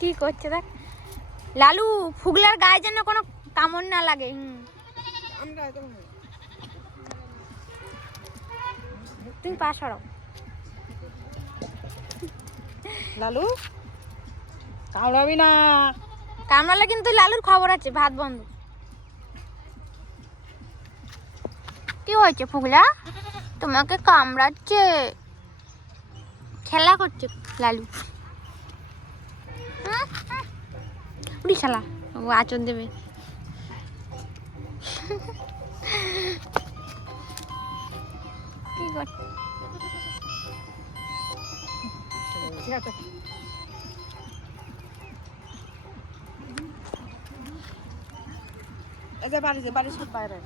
কি করছে দেখ লালু, ফুগলার গায়ে যেন কোনো কামড় না লাগে। তুমি পাশ সরাও। লালু কামড়াবি না। কামড়ালে কিন্তু লালুর খবর আছে, ভাত বন্ধ। কি হয়েছে ফুগলা, তোমাকে কামড়াচ্ছে? খেলা করছে লালু। উড়ি শালা, ও আচর দেবে। কি করছে? বাড়ি সব বাইরে